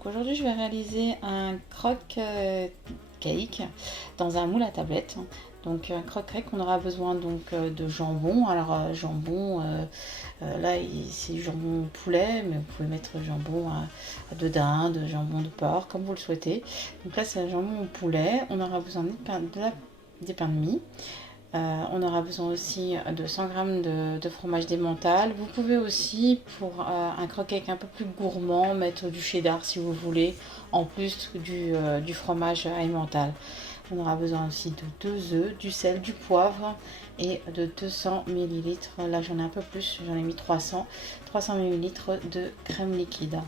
Donc aujourd'hui je vais réaliser un croque cake dans un moule à tablette. Donc un croque cake, on aura besoin donc de jambon. Alors jambon, là c'est jambon poulet, mais vous pouvez mettre jambon de dinde, jambon de porc, comme vous le souhaitez. Donc là c'est un jambon au poulet. On aura besoin des pains de mie. On aura besoin aussi de 100 g de fromage d'emmental. Vous pouvez aussi, pour un croque-cake un peu plus gourmand, mettre du cheddar si vous voulez, en plus du fromage à emmental. On aura besoin aussi de 2 œufs, du sel, du poivre et de 200 ml. Là j'en ai un peu plus, j'en ai mis 300 ml de crème liquide.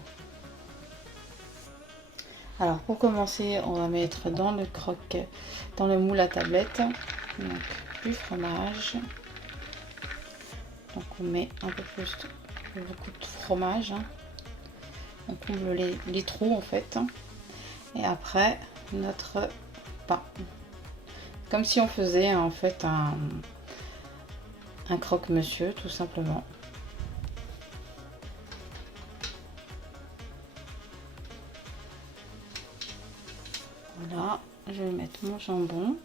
Alors pour commencer, on va mettre dans le moule à tablette, donc, du fromage. Donc on met un peu plus, beaucoup de fromage. On comble les trous en fait. Et après notre pain. Comme si on faisait en fait un croque-monsieur tout simplement. Voilà, je vais mettre mon jambon.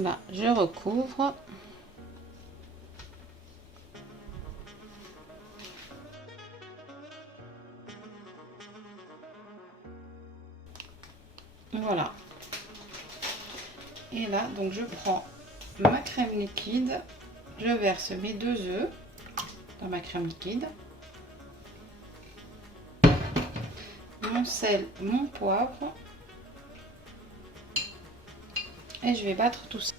Là, je recouvre. Voilà. Et là, donc je prends ma crème liquide. Je verse mes 2 œufs dans ma crème liquide. Mon sel, mon poivre. Et je vais battre tout ça.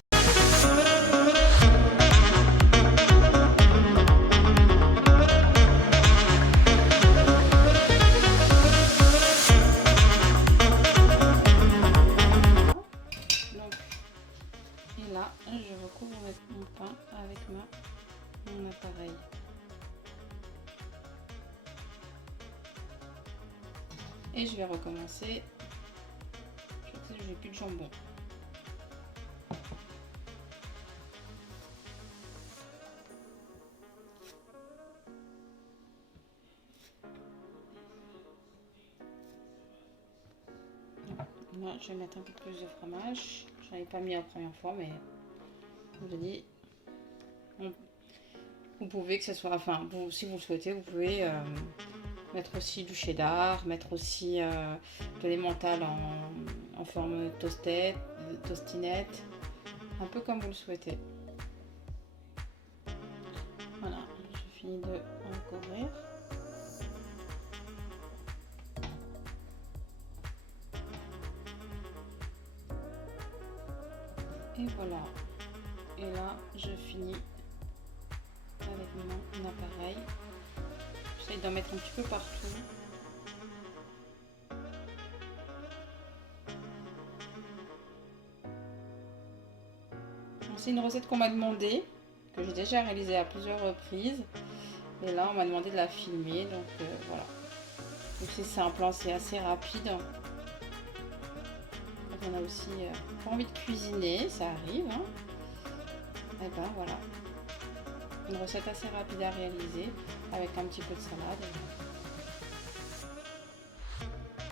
Et là, je recouvre mon pain avec mon appareil. Et je vais recommencer. Je sais que j'ai plus de jambon. Là, je vais mettre un peu plus de fromage. Je n'avais pas mis la première fois, mais je vous dis, vous pouvez que ce soit, enfin, si vous le souhaitez, vous pouvez mettre aussi du cheddar, mettre aussi de l'emmental en forme tostinette, un peu comme vous le souhaitez. Voilà, je finis de recouvrir. Et voilà. Et là, je finis avec mon appareil. J'essaie d'en mettre un petit peu partout. C'est une recette qu'on m'a demandé, que j'ai déjà réalisée à plusieurs reprises. Et là, on m'a demandé de la filmer, donc voilà. Donc c'est simple, hein, c'est assez rapide. On a aussi pas envie de cuisiner, ça arrive. Hein. Et ben voilà, une recette assez rapide à réaliser avec un petit peu de salade.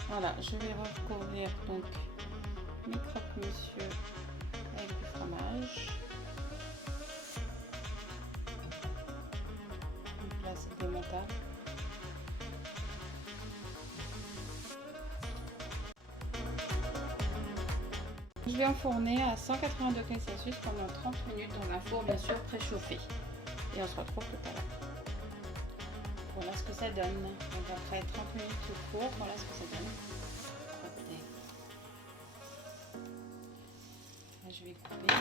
Voilà, je vais recouvrir donc mes croque-monsieur avec du fromage. Donc là c'est d'emmental. Je vais enfourner à 180 degrés Celsius pendant 30 minutes dans un four bien sûr préchauffé. Et on se retrouve tout à l'heure. Voilà ce que ça donne. Donc après 30 minutes au four, voilà ce que ça donne. Là, je vais couper.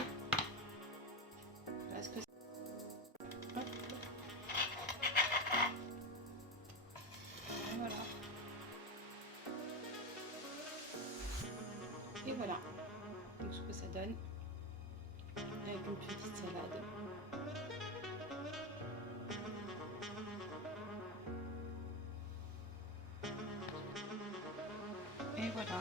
Voilà ce que ça donne. Et voilà. Et voilà. Donc ce que ça donne. Avec une petite salade. Et voilà.